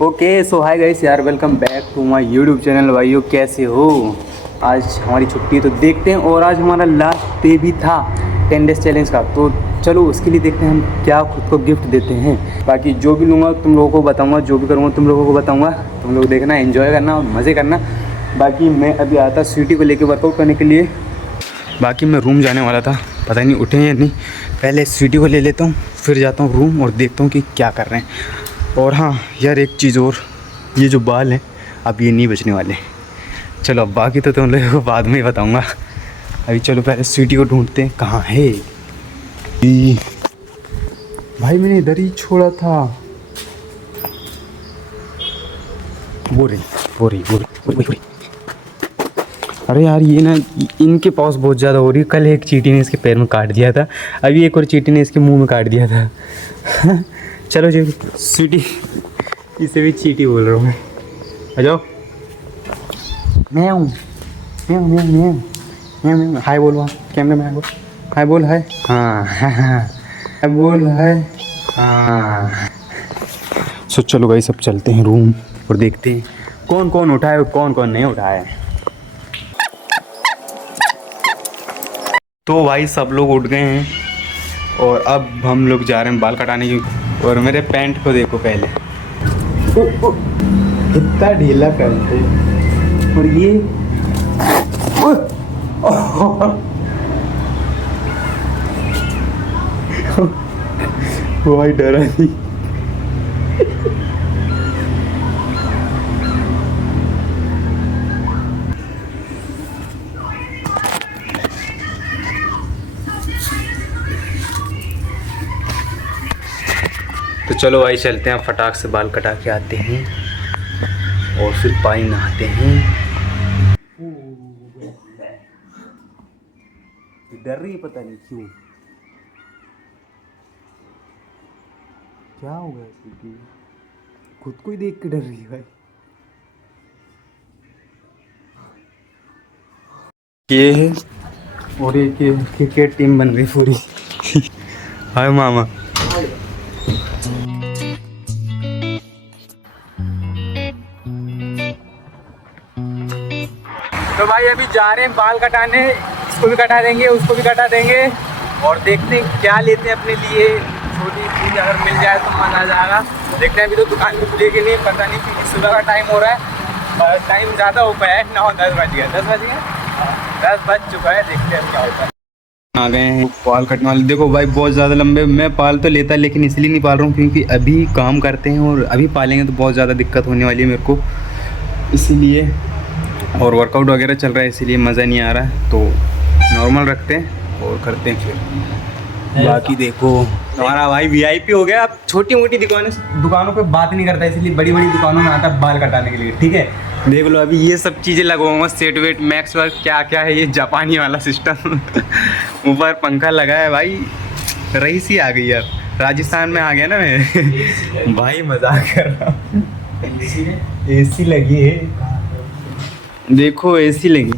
Okay so hi guys यार, welcome back to my YouTube channel. भाइयों कैसे हो? आज हमारी छुट्टी है तो देखते हैं, और आज हमारा लास्ट डे भी था 10 डेज चैलेंज का। तो चलो उसके लिए देखते हैं हम क्या खुद को गिफ्ट देते हैं। बाकी जो भी लूँगा तुम लोगों को बताऊँगा, जो भी करूँगा तुम लोगों को बताऊँगा। तुम लोग देखना, एंजॉय करना और मज़े करना। बाकी मैं अभी आता स्वीटी को लेकर वर्कआउट करने के लिए। बाकी मैं रूम जाने वाला था, पता नहीं उठे या नहीं। पहले स्वीटी को ले लेता हूँ, फिर जाता हूँ रूम और देखता हूँ कि क्या कर रहे हैं। और हाँ यार, एक चीज़ और, ये जो बाल हैं अब ये नहीं बचने वाले। चलो अब बाकी तो तुम लोगों को बाद में ही बताऊँगा। अभी चलो पहले स्वीटी को ढूंढते हैं, कहाँ है भाई। मैंने इधर ही छोड़ा था। वो रही। अरे यार ये ना, इनके पास बहुत ज़्यादा हो रही है। कल एक चींटी ने इसके पैर में काट दिया था, अभी एक और चींटी ने इसके मुंह में काट दिया था। चलो जी स्वीटी, इसे भी चींटी बोल रहा हूँ मैं। आ जाओ। म्याऊं म्याऊं म्याऊं म्याऊं म्याऊं म्याऊं। हाय बोल वहाँ कैमरे में, हाय बोल। हाय हाँ हाय बोल हाय हाँ। सो चलो भाई सब चलते हैं रूम और देखते हैं कौन कौन उठाए और कौन कौन नहीं उठाए। तो भाई सब लोग उठ गए हैं और अब हम लोग जा रहे हैं बाल कटाने की। और मेरे पैंट को देखो पहले, इतना ढीला पैंट है। और ये वो भाई डरा नहीं। तो चलो भाई चलते हैं, फटाक से बाल कटा के आते हैं और फिर पानी नहाते हैं। डर रही है, पता नहीं क्यों, क्या हो गया इसकी, खुद को ही देख के डर रही है भाई। ये है और एक क्रिकेट टीम बन गई पूरी। हाय मामा। तो भाई अभी जा रहे हैं बाल कटाने, इसको भी कटा देंगे, उसको भी कटा देंगे और देखते हैं क्या लेते हैं अपने लिए। छोटी चीज़ अगर मिल जाए तो मजा आ जाएगा। देखते हैं, अभी तो दुकान भी खुलेगी नहीं, पता नहीं क्योंकि सुबह का टाइम हो रहा है और टाइम ज़्यादा हो पाया है। 9-10 बज गया, 10 बज गए, 10 बज चुका है। देखते हैं क्या होता है। आ गए हैं बाल कटने वाले। देखो भाई बहुत ज़्यादा लंबे, मैं पाल तो लेता लेकिन इसलिए नहीं पाल रहा हूँ क्योंकि अभी काम करते हैं और अभी पालेंगे तो बहुत ज़्यादा दिक्कत होने वाली है मेरे को, इसीलिए। और वर्कआउट वगैरह चल रहा है इसीलिए मज़ा नहीं आ रहा है, तो नॉर्मल रखते हैं और करते हैं फिर। बाकी देखो हमारा भाई वीआईपी हो गया। अब छोटी मोटी दुकानों पे बात नहीं करता, इसलिए बड़ी बड़ी दुकानों में आता है बाल कटाने के लिए। ठीक है, देख लो अभी ये सब चीज़ें लगवाऊंगा, सेट वेट मैक्स वर्क क्या क्या है, ये जापानी वाला सिस्टम। ऊपर पंखा लगा है भाई, रईस ही आ गई यार, राजस्थान में आ गया ना मैं। भाई मजाक कर रहा हूँ। AC लगी है, देखो AC लगी।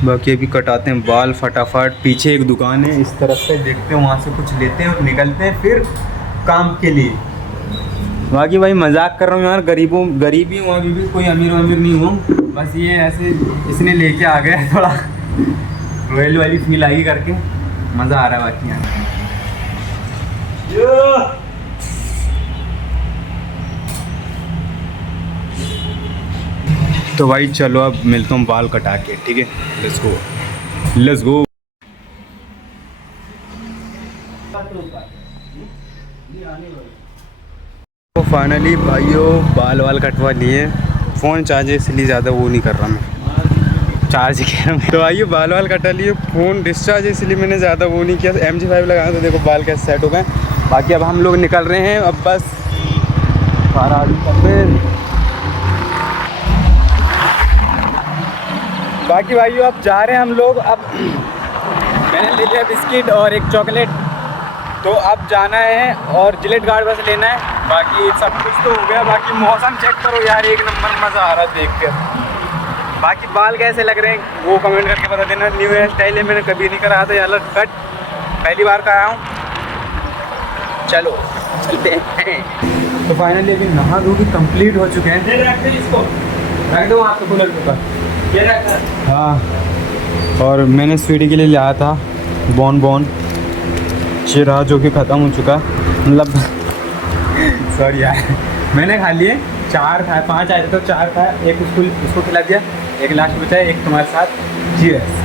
बाकी अभी कटाते हैं बाल फटाफट। पीछे एक दुकान है इस तरफ से, देखते हैं वहाँ से कुछ लेते हैं और निकलते हैं फिर काम के लिए। बाकी भाई मजाक कर रहा हूँ यार, गरीबी हूँ, अभी भी कोई अमीर नहीं हूँ। बस ये ऐसे इसने लेके आ गया है, थोड़ा रॉयल वाली फील आई करके मज़ा आ रहा है। बाकी यहाँ तो भाई चलो अब मिलता हूँ बाल कटा के, ठीक है। Let's go. तो फाइनली भाइयों बाल वाल कटवा लिए। फ़ोन चार्ज इसलिए ज़्यादा वो नहीं कर रहा मैं, चार्ज किया मैं। तो भाइयों बाल वाल कटा लिए, फ़ोन डिस्चार्ज इसलिए मैंने ज़्यादा वो नहीं किया। MG5 लगाया तो देखो बाल कैसे सेट हो गए। बाकी अब हम लोग निकल रहे हैं, अब बस बाकी भाइयों अब जा रहे हैं हम लोग। अब मैंने ले लिया बिस्किट और एक चॉकलेट, तो अब जाना है और जिलेट गार्ड बस लेना है। बाकी सब कुछ तो हो गया। बाकी मौसम चेक करो यार, एक नंबर मज़ा आ रहा है देख कर। बाकी बाल कैसे लग रहे हैं वो कमेंट करके बता देना। न्यू हेयर स्टाइल है, मैंने कभी नहीं कराया था, ये अलग कट पहली बार कराया हूँ। चलो चलते हैं। तो फाइनली अभी नहा धो के कंप्लीट हो चुके हैं। इसको रख दो आपको कूलर के ऊपर, ये रखा। हाँ, और मैंने स्वीटी के लिए लाया था बॉन चिरा, जो कि ख़त्म हो चुका, मतलब सॉरी यार, मैंने खा लिए 4 खाए, 5 आए थे तो 4 खाया, एक उसको खिला दिया, एक लास्ट बचा है, एक तुम्हारे साथ। चीयर्स।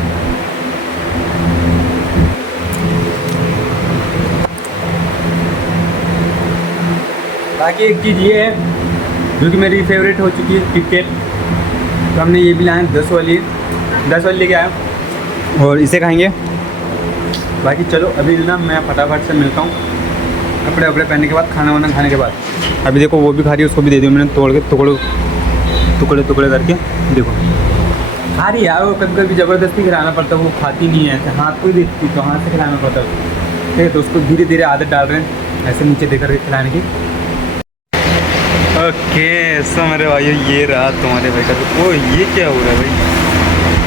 बाकी एक चीज़ ये है जो कि मेरी फेवरेट हो चुकी है, क्रिकेट। तो हमने ये भी लाए 10 वाली लेके आया और इसे खाएंगे। बाकी चलो अभी ना मैं फटाफट से मिलता हूँ कपड़े वपड़े पहनने के बाद, खाना वाना खाने के बाद। अभी देखो वो भी खा रही है, उसको भी दे दिया मैंने तोड़ के, टुकड़े करके। देखो खा रही है, वो कभी कभी ज़बरदस्ती खिलाना पड़ता है, वो खाती नहीं है, ऐसे हाथ को ही देखती तो हाथ से खिलाना पड़ता है। ठीक है, तो उसको धीरे धीरे आदत डाल रहे हैं ऐसे नीचे देकर के खिलाने की। ओके ऐसा मेरे भाई, ये रहा तुम्हारे भाई का। तो ये क्या हो रहा है भाई,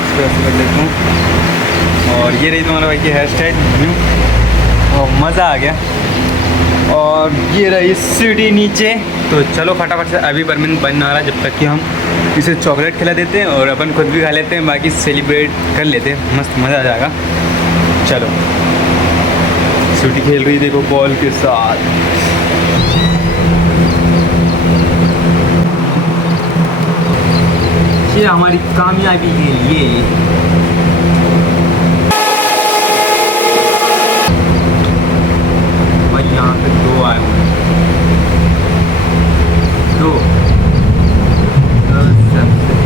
इसको ऐसे कर लेता हूँ। और ये रही तुम्हारे भाई की हेयर स्टाइल, और मज़ा आ गया। और ये रही सीढ़ी नीचे। तो चलो फटाफट से, अभी बर्मिन बन आ रहा जब तक कि हम इसे चॉकलेट खिला देते हैं और अपन खुद भी खा लेते हैं, बाकी सेलिब्रेट कर लेते हैं, मस्त मज़ा आ जाएगा। चलो सीढ़ी खेल रही देखो बॉल के साथ। ये हमारी कामयाबी के लिए भाई यहाँ पे 2 आए हुए हैं, 2। सबसे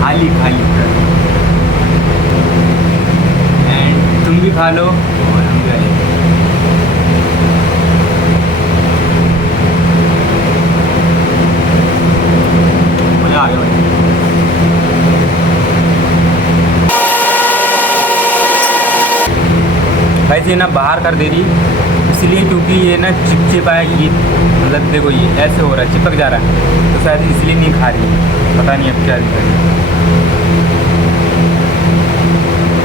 पहले खाली एंड तुम भी खा लो और हम भी खा लेंगे। मज़ा आ गया भाई। वैसे ना बाहर कर दे रही इसलिए क्योंकि ये ना चिपचिपा है, ये मतलब देखो ये ऐसे हो रहा है, चिपक जा रहा है, तो शायद इसलिए नहीं खा रही है, पता नहीं अब क्या दिक्कत है।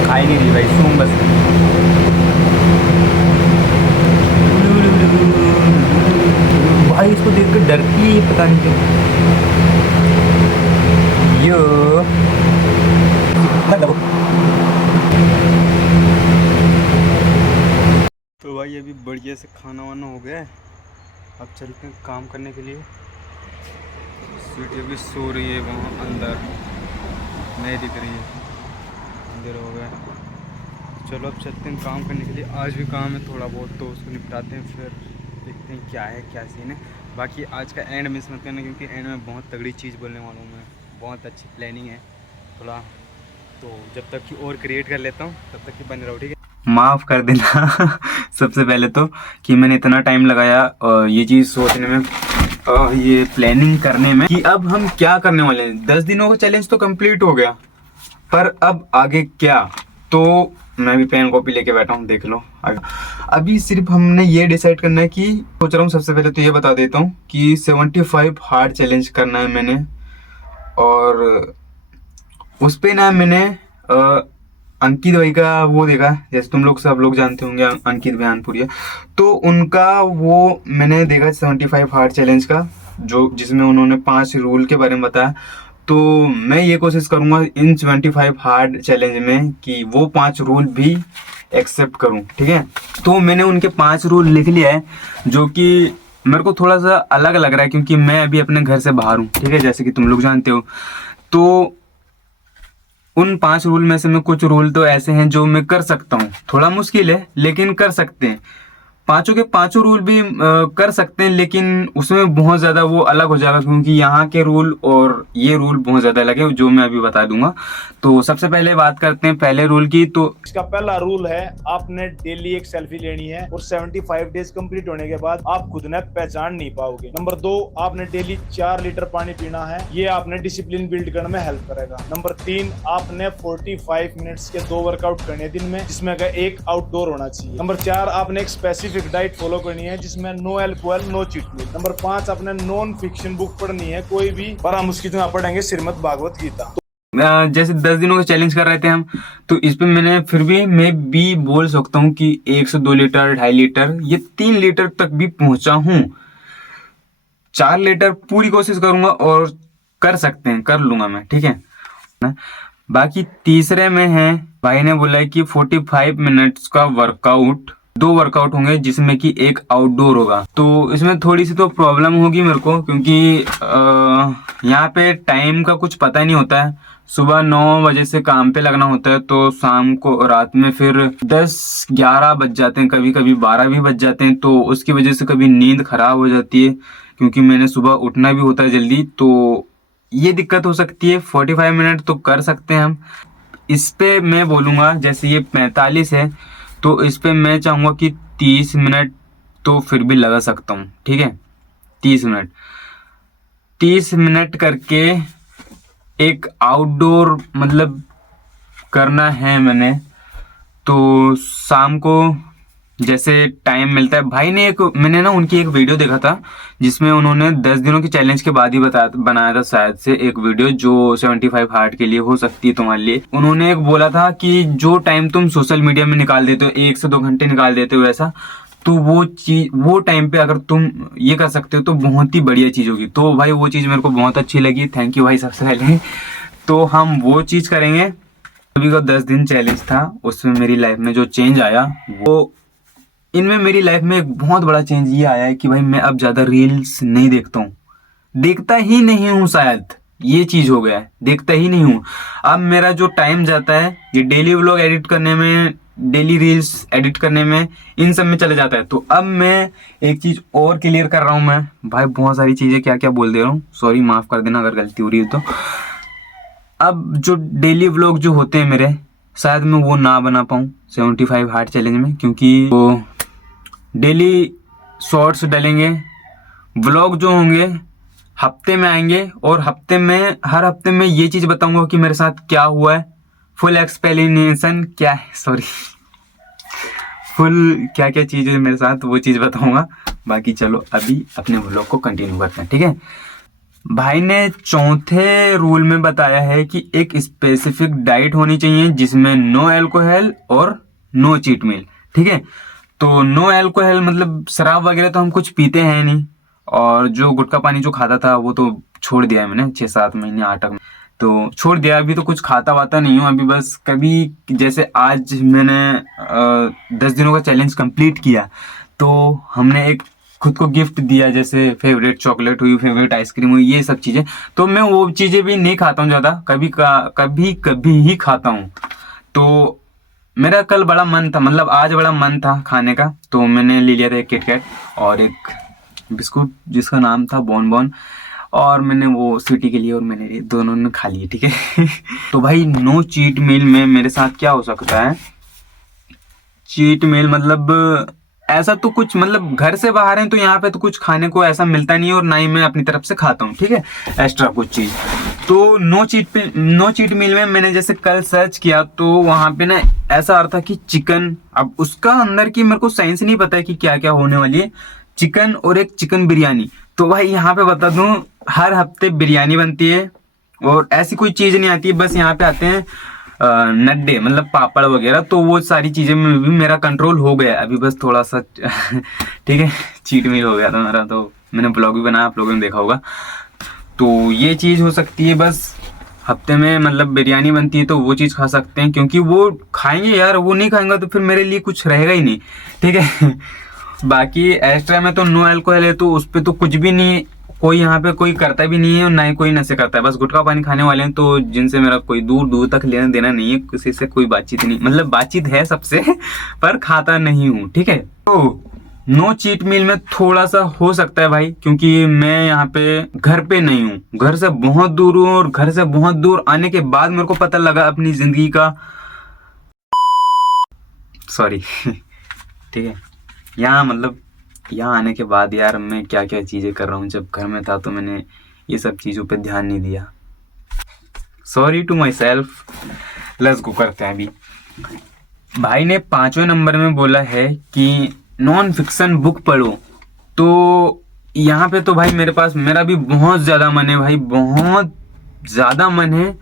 खा ही नहीं रही भाई, सूंघ बस। भाई इसको देख कर डरती है, पता नहीं क्यों। यो तो भाई अभी बढ़िया से खाना वाना हो गया है, अब चलते हैं काम करने के लिए। स्वीटी अभी सो रही है वहाँ अंदर, नहीं दिख रही है, अंदर हो गया। चलो अब चलते हैं काम करने के लिए। आज भी काम है थोड़ा बहुत, तो उसको निपटाते हैं, फिर देखते हैं क्या है क्या सीन है। बाकी आज का एंड मिस मत करना, क्योंकि एंड में बहुत तगड़ी चीज़ बोलने वाला हूँ मैं, बहुत अच्छी प्लानिंग है थोड़ा। तो जब तक कि और क्रिएट कर लेता हूँ तब तक कि बने रहो, ठीक है। माफ़ कर देना सबसे पहले तो कि मैंने इतना टाइम लगाया ये चीज़ सोचने में, ये प्लानिंग करने में कि अब हम क्या करने वाले हैं। 10 दिनों का चैलेंज तो कंप्लीट हो गया, पर अब आगे क्या, तो मैं भी पेन कॉपी लेके बैठा हूँ, देख लो। अभी सिर्फ हमने ये डिसाइड करना है कि, सोच रहा हूँ सबसे पहले तो ये बता देता हूँ कि 75 हार्ड चैलेंज करना है मैंने। और उस पे ना मैंने अंकित भाई का वो देखा, जैसे तुम लोग सब लोग जानते होंगे अंकित बयानपुरिया, तो उनका वो मैंने देखा 75 हार्ड चैलेंज का, जो जिसमें उन्होंने 5 रूल के बारे में बताया। तो मैं ये कोशिश करूँगा इन 75 हार्ड चैलेंज में कि वो 5 रूल भी एक्सेप्ट करूँ, ठीक है। तो मैंने उनके 5 रूल लिख लिया है, जो कि मेरे को थोड़ा सा अलग लग रहा है, क्योंकि मैं अभी अपने घर से बाहर हूँ, ठीक है, जैसे कि तुम लोग जानते हो। तो उन 5 रूल में से मैं कुछ रूल तो ऐसे हैं जो मैं कर सकता हूँ, थोड़ा मुश्किल है लेकिन कर सकते हैं। 5 के 5 रूल भी कर सकते हैं, लेकिन उसमें बहुत ज़्यादा वो अलग हो जाएगा, क्योंकि यहाँ के रूल और ये रूल बहुत ज़्यादा अलग है, जो मैं अभी बता दूंगा। तो सबसे पहले बात करते हैं पहले रूल की। तो इसका पहला रूल है, आपने डेली एक सेल्फी लेनी है और 75 डेज कंप्लीट होने के बाद आप खुद ने पहचान नहीं पाओगे। नंबर 2, आपने डेली 4 लीटर पानी पीना है, ये आपने डिसिप्लिन बिल्ड करने में हेल्प करेगा। नंबर 3, आपने 45 मिनट्स के 2 वर्कआउट करने दिन में, जिसमें का एक आउटडोर होना चाहिए। नंबर 4, आपने एक स्पेसिफिक डाइट फॉलो करनी है, जिसमें no alcohol no cheat meal. Number 5, आपने नॉन फिक्शन बुक पढ़नी है, कोई भी। पर हम उसकी जगह पढ़ेंगे श्रीमद् भागवत गीता। जैसे 10 दिनों का चैलेंज कर रहे थे हम, तो इस पे मैंने फिर भी मैं भी बोल सकता हूँ कि 1 से 2 लीटर, 2.5 लीटर, ये 3 लीटर तक भी पहुंचा हूँ। 4 लीटर पूरी कोशिश करूंगा और कर सकते हैं, कर लूंगा मैं, ठीक है। बाकी तीसरे में है, भाई ने बोला है कि 45 मिनट्स का वर्कआउट, 2 वर्कआउट होंगे जिसमें कि एक आउटडोर होगा। तो इसमें थोड़ी सी तो प्रॉब्लम होगी मेरे को, क्योंकि यहाँ पे टाइम का कुछ पता नहीं होता है। सुबह 9 बजे से काम पे लगना होता है, तो शाम को रात में फिर 10-11 बज जाते हैं, कभी कभी 12 भी बज जाते हैं। तो उसकी वजह से कभी नींद खराब हो जाती है, क्योंकि मैंने सुबह उठना भी होता है जल्दी, तो ये दिक्कत हो सकती है। 45 मिनट तो कर सकते हैं हम। इस पे मैं बोलूँगा, जैसे ये 45 है, तो इस पे मैं चाहूँगा कि 30 मिनट तो फिर भी लगा सकता हूँ, ठीक है। 30 मिनट करके एक आउटडोर मतलब करना है मैंने। तो शाम को जैसे टाइम मिलता है, भाई ने मैंने ना उनकी एक वीडियो देखा था, जिसमें उन्होंने 10 दिनों के चैलेंज के बाद ही बनाया था शायद से एक वीडियो, जो 75 हार्ट के लिए हो सकती है तुम्हारे लिए। उन्होंने एक बोला था कि जो टाइम तुम सोशल मीडिया में निकाल देते हो, 1 से 2 घंटे निकाल देते हो ऐसा, तो वो टाइम पे अगर तुम ये कर सकते हो तो बहुत ही बढ़िया चीज होगी। तो भाई वो चीज मेरे को बहुत अच्छी लगी, थैंक यू भाई सबसे पहले। तो हम वो चीज करेंगे। अभी का 10 दिन चैलेंज था, उसमें मेरी लाइफ में जो चेंज आया, वो इनमें मेरी लाइफ में एक बहुत बड़ा चेंज ये आया है कि भाई मैं अब ज्यादा रील्स नहीं देखता हूँ, देखता ही नहीं हूँ, शायद ये चीज हो गया है, देखता ही नहीं हूँ। अब मेरा जो टाइम जाता है ये डेली व्लॉग एडिट करने में, डेली रील्स एडिट करने में, इन सब में चले जाता है। तो अब मैं एक चीज और क्लियर कर रहा हूँ, मैं भाई बहुत सारी चीजें क्या क्या बोल दे रहा हूँ, सॉरी माफ कर देना अगर गलती हो रही है तो। अब जो डेली व्लॉग जो होते हैं मेरे, शायद मैं वो ना बना पाऊँ 75 हार्ट चैलेंज में, क्योंकि वो डेली शॉर्ट्स डलेंगे, व्लॉग जो होंगे हफ्ते में आएंगे, और हर हफ्ते में ये चीज बताऊंगा कि मेरे साथ क्या हुआ है, फुल एक्सप्लेनेशन क्या है, सॉरी फुल क्या क्या चीज है मेरे साथ, वो चीज बताऊंगा। बाकी चलो अभी अपने व्लॉग को कंटिन्यू करते हैं, ठीक है। भाई ने चौथे रूल में बताया है कि एक स्पेसिफिक डाइट होनी चाहिए जिसमें नो अल्कोहल और नो चीट मील, ठीक है। तो नो अल्कोहल मतलब शराब वगैरह तो हम कुछ पीते हैं नहीं, और जो गुटखा पानी जो खाता था वो तो छोड़ दिया है मैंने 6-7 महीने 8 महीने तो छोड़ दिया। अभी तो कुछ खाता वाता नहीं हूँ, अभी बस कभी जैसे आज मैंने 10 दिनों का चैलेंज कंप्लीट किया, तो हमने एक खुद को गिफ्ट दिया, जैसे फेवरेट चॉकलेट हुई, फेवरेट आइसक्रीम हुई, ये सब चीज़ें। तो मैं वो चीज़ें भी नहीं खाता हूँ ज़्यादा, कभी कभी ही खाता हूँ। तो मेरा कल बड़ा मन था, मतलब आज बड़ा मन था खाने का, तो मैंने ले लिया था एक किटकैट और एक बिस्कुट जिसका नाम था बॉन, और मैंने वो स्वीटी के लिए और मैंने दोनों ने खा लिए, ठीक है। तो भाई नो चीट मील में मेरे साथ क्या हो सकता है, चीट मील मतलब ऐसा तो कुछ, मतलब घर से बाहर हैं तो यहाँ पे तो कुछ खाने को ऐसा मिलता नहीं है, और ना ही मैं अपनी तरफ से खाता हूँ, ठीक है, एक्स्ट्रा कुछ चीज। तो नो चीट मील में मैंने जैसे कल सर्च किया, तो वहां पे ना ऐसा आ रहा था कि चिकन, अब उसका अंदर की मेरे को साइंस नहीं पता है कि क्या क्या होने वाली है, चिकन और एक चिकन बिरयानी। तो भाई यहाँ पे बता दूं, हर हफ्ते बिरयानी बनती है, और ऐसी कोई चीज नहीं आती है, बस यहाँ पे आते हैं नड्डे मतलब पापड़ वगैरह। तो वो सारी चीजें में भी मेरा कंट्रोल हो गया अभी, बस थोड़ा सा ठीक है, चीट मील हो गया था मेरा। तो मैंने ब्लॉग भी बनाया, आप लोगों ने देखा होगा। तो ये चीज हो सकती है, बस हफ्ते में मतलब बिरयानी बनती है तो वो चीज खा सकते हैं, क्योंकि वो खाएंगे यार, वो नहीं खाएंगा तो फिर मेरे लिए कुछ रहेगा ही नहीं, ठीक है। बाकी एक्स्ट्रा में तो नो अल्कोहल है, तो उस पर तो कुछ भी नहीं, कोई यहाँ पे कोई करता भी नहीं है और ना ही कोई नशे करता है, बस गुटखा पानी खाने वाले हैं। तो जिनसे मेरा कोई दूर दूर तक लेना देना नहीं है, किसी से कोई बातचीत नहीं, मतलब बातचीत है सबसे पर खाता नहीं हूँ, ठीक है। तो नो चीट मील में थोड़ा सा हो सकता है भाई, क्योंकि मैं यहाँ पे घर पे नहीं हूँ, घर से बहुत दूर हूँ, और घर से बहुत दूर आने के बाद मेरे को पता लगा अपनी जिंदगी का, सॉरी ठीक है, यहाँ मतलब यहाँ आने के बाद यार मैं क्या क्या चीज़ें कर रहा हूँ। जब घर में था तो मैंने ये सब चीज़ों पे ध्यान नहीं दिया, sorry to myself. Let's go करते हैं अभी। भाई ने 5वें नंबर में बोला है कि नॉन फिक्शन बुक पढ़ो। तो यहाँ पे तो भाई मेरा भी बहुत ज़्यादा मन है भाई, बहुत ज़्यादा मन है।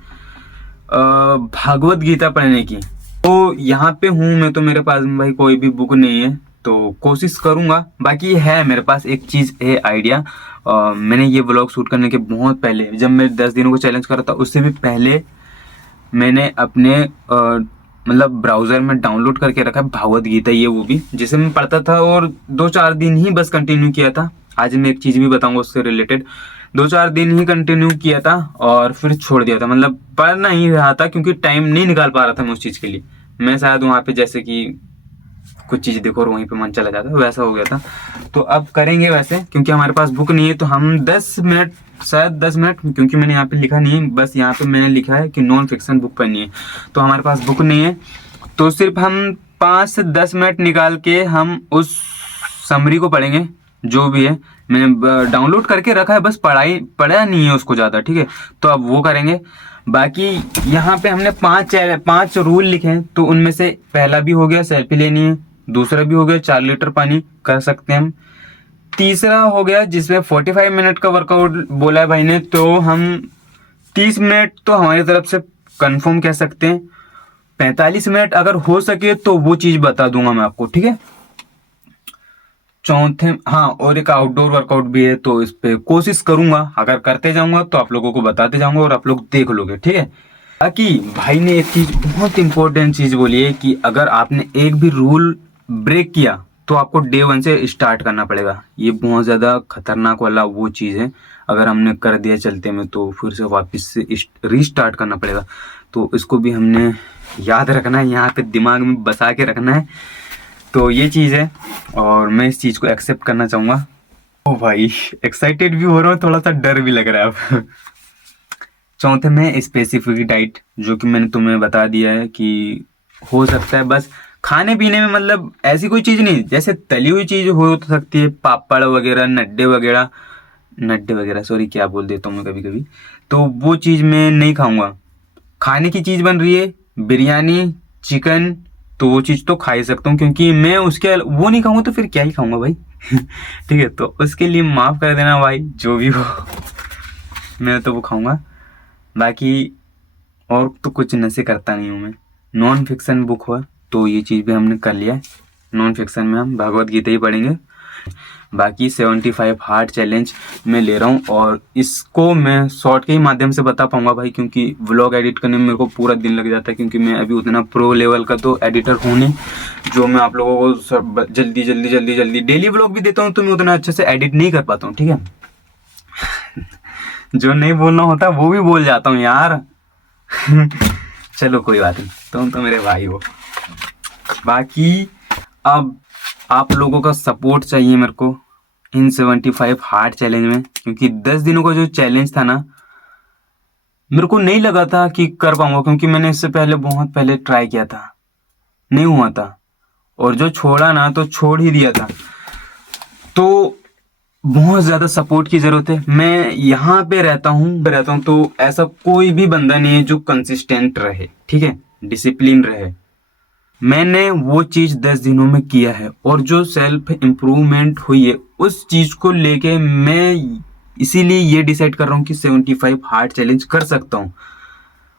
भागवत गीता पढ़ने की। तो यहाँ पे हूँ मैं, तो मेरे पास भाई कोई भी बुक नहीं है, तो कोशिश करूँगा। बाकी है मेरे पास एक चीज़ है आइडिया। मैंने ये व्लॉग शूट करने के बहुत पहले, जब मैं 10 दिनों को चैलेंज कर रहा था उससे भी पहले, मैंने अपने मतलब ब्राउज़र में डाउनलोड करके रखा है भागवत गीता, ये वो भी जिसे मैं पढ़ता था और 2-4 दिन ही बस कंटिन्यू किया था। आज मैं एक चीज़ भी बताऊंगा उससे रिलेटेड। 2-4 दिन ही कंटिन्यू किया था और फिर छोड़ दिया था, मतलब पढ़ नहीं रहा था क्योंकि टाइम नहीं निकाल पा रहा था मैं उस चीज़ के लिए। मैं शायद वहाँ पे जैसे कि कुछ चीज़ देखो और वहीं पे मन चला जाता है, वैसा हो गया था। तो अब करेंगे वैसे, क्योंकि हमारे पास बुक नहीं है, तो हम 10 मिनट, शायद 10 मिनट, क्योंकि मैंने यहाँ पे लिखा नहीं है, बस यहाँ पे मैंने लिखा है कि नॉन फिक्शन बुक पढ़नी है, तो हमारे पास बुक नहीं है। तो सिर्फ हम 5 से 10 मिनट निकाल के हम उस समरी को पढ़ेंगे, जो भी है। मैंने डाउनलोड करके रखा है, बस पढ़ा नहीं है उसको ज़्यादा, ठीक है। तो अब वो करेंगे। बाकी यहाँ पे हमने 5 रूल लिखे हैं, तो उनमें से पहला भी हो गया सेल्फी लेनी है, दूसरा भी हो गया 4 लीटर पानी कर सकते हैं हम, तीसरा हो गया जिसमें 45 मिनट का वर्कआउट बोला है भाई ने, तो हम 30 मिनट तो हमारी तरफ से कंफर्म कह सकते हैं। 45 मिनट अगर हो सके तो वो चीज़ बता दूंगा मैं आपको, ठीक है। चौथे, हाँ, और एक आउटडोर वर्कआउट भी है, तो इस पे कोशिश करूंगा, अगर करते जाऊंगा तो आप लोगों को बताते जाऊंगा और आप लोग देख लोगे, ठीक है। बाकी भाई ने एक चीज़, बहुत इंपॉर्टेंट चीज़ बोली है कि अगर आपने एक भी रूल ब्रेक किया तो आपको डे 1 से स्टार्ट करना पड़ेगा। ये बहुत ज़्यादा खतरनाक वाला वो चीज़ है, अगर हमने कर दिया चलते में तो फिर से वापस से रीस्टार्ट करना पड़ेगा। तो इसको भी हमने याद रखना है, यहाँ पे दिमाग में बसा के रखना है। तो ये चीज़ है और मैं इस चीज़ को एक्सेप्ट करना चाहूँगा। ओ भाई, एक्साइटेड भी हो रहा हूँ, थोड़ा सा डर भी लग रहा है अब। चौथे में स्पेसिफिक डाइट, जो कि मैंने तुम्हें बता दिया है कि हो सकता है बस खाने पीने में, मतलब ऐसी कोई चीज़ नहीं, जैसे तली हुई चीज़ हो सकती है, पापड़ वगैरह, नड्डे वगैरह, सॉरी क्या बोल देता हूँ मैं कभी कभी, तो वो चीज़ मैं नहीं खाऊंगा। खाने की चीज़ बन रही है बिरयानी, चिकन, तो वो चीज़ तो खा ही सकता हूँ, क्योंकि मैं उसके वो नहीं खाऊंगा तो फिर क्या ही खाऊंगा भाई। ठीक है, तो उसके लिए माफ़ कर देना भाई, जो भी हो। मैं तो वो खाऊंगा। बाकी और तो कुछ नशे करता नहीं हूँ मैं। नॉन फिक्शन बुक हुआ तो ये चीज़ भी हमने कर लिया है। नॉन फिक्शन में हम भगवत गीता ही पढ़ेंगे। बाकी 75 हार्ड चैलेंज मैं ले रहा हूँ और इसको मैं शॉर्ट के ही माध्यम से बता पाऊंगा भाई, क्योंकि व्लॉग एडिट करने में मेरे को पूरा दिन लग जाता है, क्योंकि मैं अभी उतना प्रो लेवल का तो एडिटर हूँ नहीं, जो मैं आप लोगों को सब जल्दी डेली व्लॉग भी देता हूँ तो मैं उतना अच्छे से एडिट नहीं कर पाता हूँ, ठीक है। जो नहीं बोलना होता वो भी बोल जाता हूँ यार। चलो कोई बात नहीं, तुम तो मेरे भाई हो। बाकी अब आप लोगों का सपोर्ट चाहिए मेरे को इन 75 हार्ड चैलेंज में, क्योंकि 10 दिनों का जो चैलेंज था ना, मेरे को नहीं लगा था कि कर पाऊंगा, क्योंकि मैंने इससे पहले बहुत पहले ट्राई किया था, नहीं हुआ था, और जो छोड़ा ना तो छोड़ ही दिया था। तो बहुत ज़्यादा सपोर्ट की ज़रूरत है। मैं यहाँ पे रहता हूँ तो ऐसा कोई भी बंदा नहीं है जो कंसिस्टेंट रहे, ठीक है, डिसिप्लिन रहे। मैंने वो चीज़ 10 दिनों में किया है और जो सेल्फ इम्प्रूवमेंट हुई है उस चीज़ को लेके मैं इसीलिए ये डिसाइड कर रहा हूँ कि 75 हार्ड चैलेंज कर सकता हूँ।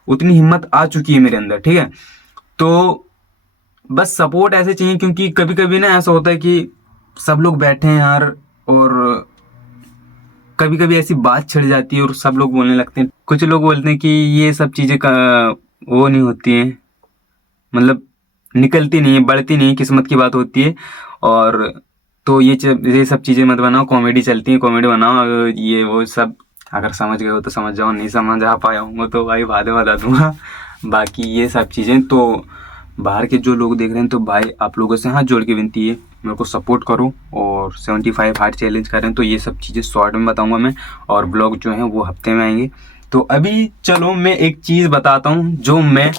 उतनी हिम्मत आ चुकी है मेरे अंदर, ठीक है। तो बस सपोर्ट ऐसे चाहिए, क्योंकि कभी कभी ना ऐसा होता है कि सब लोग बैठे हैं यार, और कभी कभी ऐसी बात छिड़ जाती है और सब लोग बोलने लगते हैं। कुछ लोग बोलते हैं कि ये सब चीज़ें का वो नहीं होती हैं, मतलब निकलती नहीं है, बढ़ती नहीं, किस्मत की बात होती है। और तो ये सब चीज़ें मत बनाओ, कॉमेडी चलती है, कॉमेडी बनाओ, ये वो सब। अगर समझ गए हो तो समझ जाओ, नहीं समझ आ पाया हूँ तो भाई बाद में बता दूंगा। बाकी ये सब चीज़ें तो बाहर के जो लोग देख रहे हैं, तो भाई आप लोगों से हाथ जोड़ के विनती है, मेरे को सपोर्ट करो और 75 हार्ड चैलेंज करें। तो ये सब चीज़ें शॉर्ट में बताऊँगा मैं, और ब्लॉग जो हैं वो हफ्ते में आएंगे। तो अभी चलो मैं एक चीज़ बताता हूँ जो मैं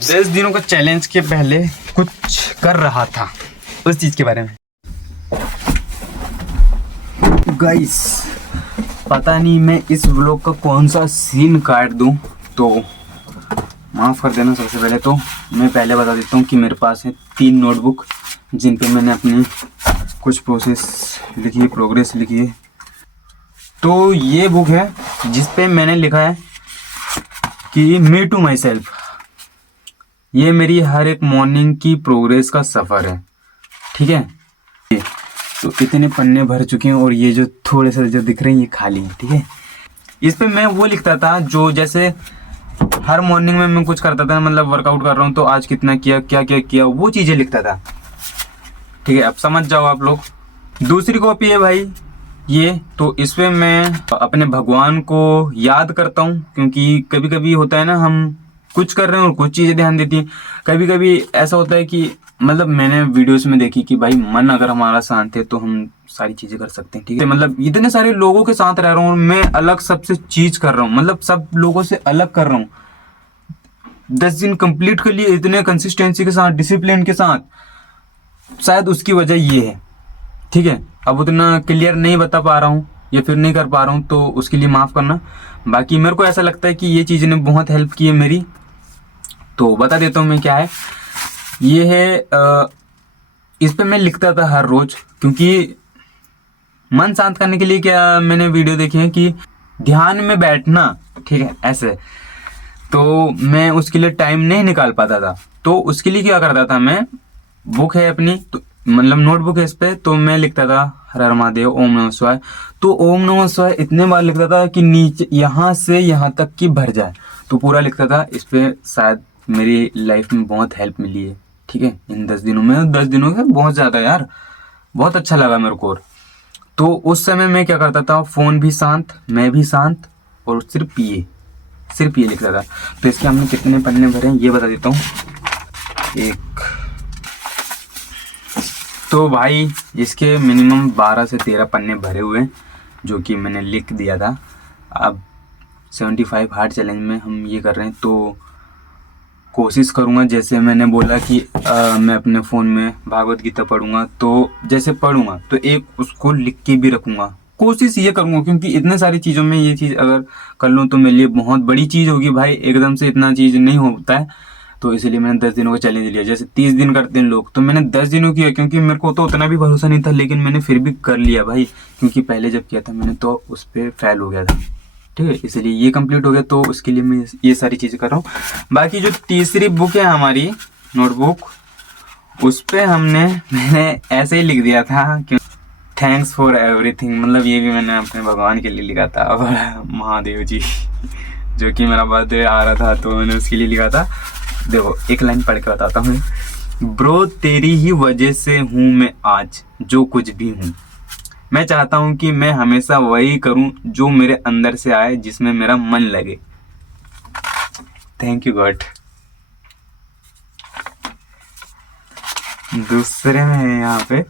10 दिनों का चैलेंज के पहले कुछ कर रहा था, उस चीज़ के बारे में। गाइस, पता नहीं मैं इस व्लॉग का कौन सा सीन काट दूं, तो माफ़ कर देना। सबसे पहले तो मैं पहले बता देता हूँ कि मेरे पास है 3 नोटबुक, जिन पे मैंने अपनी कुछ प्रोसेस लिखी है, प्रोग्रेस लिखी है। तो ये बुक है जिस पे मैंने लिखा है कि मी टू माई सेल्फ, ये मेरी हर एक मॉर्निंग की प्रोग्रेस का सफ़र है, ठीक है। तो इतने पन्ने भर चुके हैं और ये जो थोड़े से जो दिख रहे हैं ये खाली हैं, ठीक है। इस पे मैं वो लिखता था जो जैसे हर मॉर्निंग में मैं कुछ करता था, मतलब वर्कआउट कर रहा हूँ तो आज कितना किया, क्या क्या किया, वो चीज़ें लिखता था, ठीक है। अब समझ जाओ आप लोग। दूसरी कॉपी है भाई ये, तो इस पे मैं अपने भगवान को याद करता हूँ, क्योंकि कभी कभी होता है ना हम कुछ कर रहे हैं और कुछ चीज़ें ध्यान देती हैं। कभी कभी ऐसा होता है कि मतलब मैंने वीडियोस में देखी कि भाई मन अगर हमारा शांत है तो हम सारी चीज़ें कर सकते हैं, ठीक है। मतलब इतने सारे लोगों के साथ रह रहा हूँ और मैं अलग सबसे चीज़ कर रहा हूँ, मतलब सब लोगों से अलग कर रहा हूँ। 10 दिन कंप्लीट कर लिए इतने कंसिस्टेंसी के साथ, डिसिप्लिन के साथ, शायद उसकी वजह ये है, ठीक है। अब उतना क्लियर नहीं बता पा रहा हूँ या फिर नहीं कर पा रहा हूँ तो उसके लिए माफ़ करना। बाकी मेरे को ऐसा लगता है कि ये चीज़ ने बहुत हेल्प की है मेरी, तो बता देता हूँ मैं क्या है। ये है इस पे मैं लिखता था हर रोज़, क्योंकि मन शांत करने के लिए क्या मैंने वीडियो देखी है कि ध्यान में बैठना, ठीक है, ऐसे। तो मैं उसके लिए टाइम नहीं निकाल पाता था, तो उसके लिए क्या करता था मैं, बुक है अपनी, तो मतलब नोटबुक है इस पे, तो मैं लिखता था हर हर महादेव, ओम नमः शिवाय। तो ओम नमः शिवाय इतने बार लिखता था कि नीचे यहाँ से यहाँ तक की भर जाए, तो पूरा लिखता था। इस पे शायद मेरी लाइफ में बहुत हेल्प मिली है, ठीक है, इन 10 दिनों में। 10 दिनों से बहुत ज़्यादा यार, बहुत अच्छा लगा मेरे को। तो उस समय मैं क्या करता था, फ़ोन भी शांत, मैं भी शांत, और सिर्फ ये लिखता था। तो इसके हमने कितने पन्ने भरे हैं ये बता देता हूँ। एक तो भाई इसके मिनिमम 12 से 13 पन्ने भरे हुए हैं, जो कि मैंने लिख दिया था। अब 75 हार्ड चैलेंज में हम ये कर रहे हैं, तो कोशिश करूँगा, जैसे मैंने बोला कि मैं अपने फ़ोन में भागवत गीता पढ़ूँगा, तो जैसे पढ़ूँगा तो एक उसको लिख के भी रखूँगा। कोशिश ये करूँगा, क्योंकि इतने सारी चीज़ों में ये चीज़ अगर कर लूँ तो मेरे लिए बहुत बड़ी चीज़ होगी भाई। एकदम से इतना चीज़ नहीं होता है, तो इसीलिए मैंने 10 दिनों का चैलेंज लिया। जैसे 30 दिन करते हैं लोग, तो मैंने 10 दिनों किया, क्योंकि मेरे को तो उतना भी भरोसा नहीं था, लेकिन मैंने फिर भी कर लिया भाई, क्योंकि पहले जब किया था मैंने तो उस पर फेल हो गया था, ठीक है। इसलिए ये कंप्लीट हो गया, तो उसके लिए मैं ये सारी चीज़ें कर रहा हूँ। बाकी जो तीसरी बुक है हमारी नोटबुक, उस पर मैंने ऐसे ही लिख दिया था कि थैंक्स फॉर एवरीथिंग, मतलब ये भी मैंने अपने भगवान के लिए लिखा था, और महादेव जी, जो कि मेरा बर्थडे आ रहा था तो मैंने उसके लिए लिखा था। देखो एक लाइन पढ़ के बताता हूँ। ब्रो तेरी ही वजह से हूँ मैं आज जो कुछ भी हूँ, मैं चाहता हूँ कि मैं हमेशा वही करूँ जो मेरे अंदर से आए, जिसमें मेरा मन लगे। Thank you God. दूसरे में है यहाँ पे,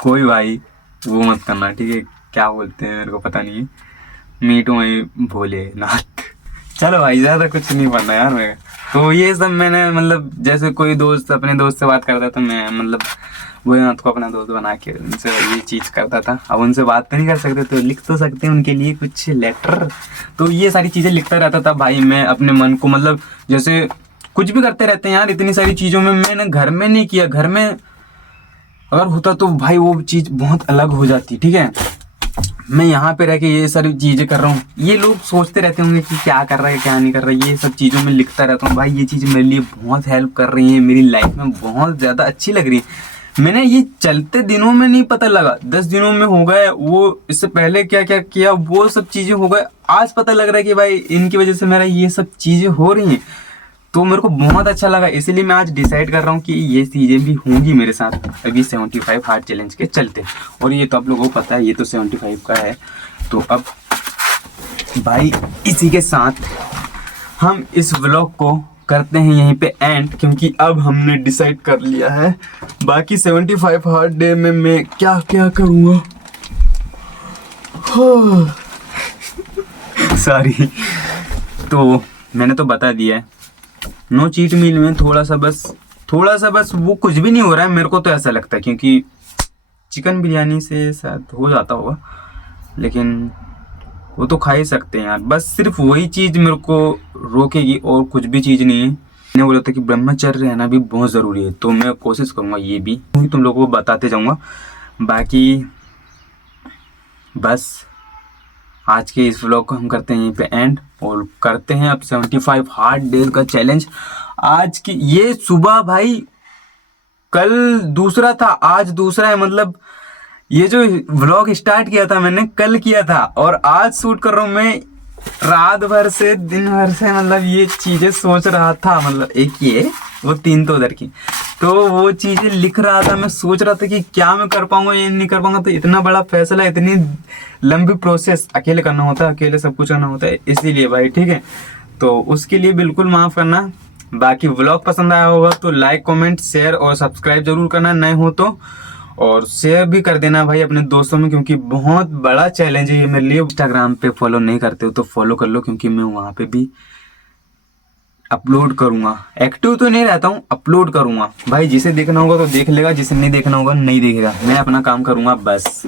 कोई भाई वो मत करना, ठीक है, क्या बोलते हैं मेरे को पता नहीं है, मीठू वही भोलेनाथ। चलो भाई ज़्यादा कुछ नहीं पढ़ना यार मेरे। तो ये सब मैंने मतलब जैसे कोई दोस्त अपने दोस्त से बात करता था, मैं मतलब भोलेनाथ को अपना दोस्त बना के उनसे ये चीज़ करता था। अब उनसे बात तो नहीं कर सकते, तो लिख तो सकते हैं उनके लिए कुछ लेटर। तो ये सारी चीज़ें लिखता रहता था भाई मैं अपने मन को, मतलब जैसे कुछ भी करते रहते हैं यार इतनी सारी चीज़ों में। मैंने घर में नहीं किया, घर में अगर होता तो भाई वो चीज़ बहुत अलग हो जाती, ठीक है। मैं यहाँ पे रह के ये सारी चीज़ें कर रहा हूँ, ये लोग सोचते रहते होंगे कि क्या कर रहा है क्या नहीं कर रहा है, ये सब चीज़ों में लिखता रहता हूँ भाई। ये चीज़ मेरे लिए बहुत हेल्प कर रही है, मेरी लाइफ में बहुत ज़्यादा अच्छी लग रही है। मैंने ये चलते दिनों में नहीं पता लगा, 10 दिनों में हो गए वो, इससे पहले क्या क्या किया वो सब चीज़ें हो गए, आज पता लग रहा है कि भाई इनकी वजह से मेरा ये सब चीज़ें हो रही हैं। तो मेरे को बहुत अच्छा लगा, इसीलिए मैं आज डिसाइड कर रहा हूँ कि ये चीज़ें भी होंगी मेरे साथ अभी 75 हार्ड चैलेंज के चलते। और ये तो आप लोगों को पता है, ये तो 75 का है। तो अब भाई इसी के साथ हम इस व्लॉग को करते हैं यहीं पे एंड, क्योंकि अब हमने डिसाइड कर लिया है बाकी 75 हार्ड डे में मैं क्या क्या करूँगा। सॉरी। तो मैंने तो बता दिया है, नो चीट मील में थोड़ा सा बस वो कुछ भी नहीं हो रहा है मेरे को तो ऐसा लगता है, क्योंकि चिकन बिरयानी से शायद हो जाता होगा, लेकिन वो तो खा ही सकते हैं यार। बस सिर्फ वही चीज़ मेरे को रोकेगी और कुछ भी चीज़ नहीं है। मैंने बोला था कि ब्रह्मचर्य रहना भी बहुत ज़रूरी है, तो मैं कोशिश करूँगा ये भी तुम लोगों को बताते जाऊँगा। बाकी बस आज के इस व्लॉग को हम करते हैं यहीं पे एंड और करते हैं अब 75 हार्ड डेज का चैलेंज। आज की ये सुबह भाई, कल दूसरा था, आज दूसरा है। मतलब ये जो व्लॉग स्टार्ट किया था मैंने कल किया था और आज शूट कर रहा हूँ मैं। रात भर से दिन भर से मतलब ये चीजें सोच रहा था। मतलब एक ये वो 3 तो उधर की, तो वो चीजें लिख रहा था। मैं सोच रहा था कि क्या मैं कर पाऊंगा ये नहीं कर पाऊंगा। तो इतना बड़ा फैसला, इतनी लंबी प्रोसेस अकेले करना होता है, अकेले सब कुछ करना होता है, इसीलिए भाई ठीक है। तो उसके लिए बिल्कुल माफ करना। बाकी व्लॉग पसंद आया होगा तो लाइक कमेंट शेयर और सब्सक्राइब जरूर करना, नए हो तो। और शेयर भी कर देना भाई अपने दोस्तों में, क्योंकि बहुत बड़ा चैलेंज है ये मेरे लिए। इंस्टाग्राम पे फॉलो नहीं करते हो तो फॉलो कर लो, क्योंकि मैं वहाँ पे भी अपलोड करूँगा। एक्टिव तो नहीं रहता हूँ, अपलोड करूँगा भाई। जिसे देखना होगा तो देख लेगा, जिसे नहीं देखना होगा नहीं देखेगा। मैं अपना काम करूँगा बस।